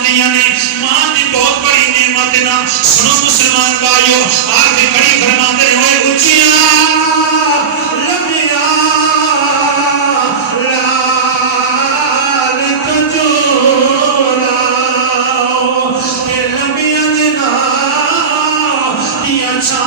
आउंदियां ने मां दी बहुत बड़ी नेमत ना। सुनो मुसलमान भाइयों, आके खड़ी फरमाते ने ओए उच्चिया लंबिया लाल कजोरा ते लंबिया जना दिया छा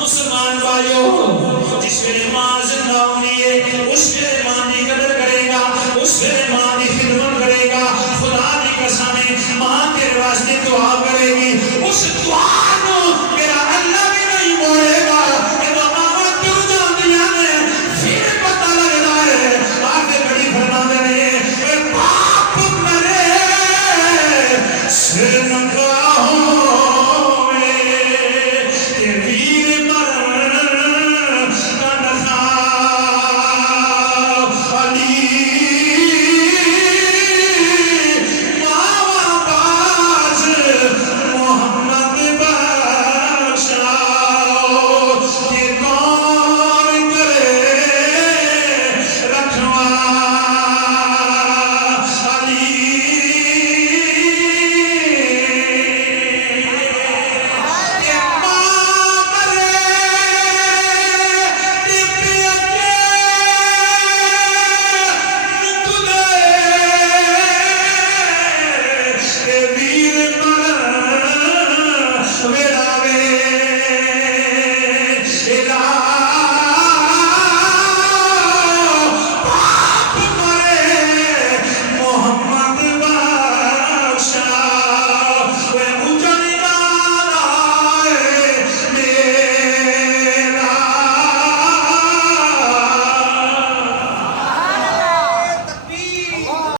मुसलमान भाइयों, जिस वेले मां जिंदा होनी है उस वेले मां की कदर करेगा, उस वेले मां की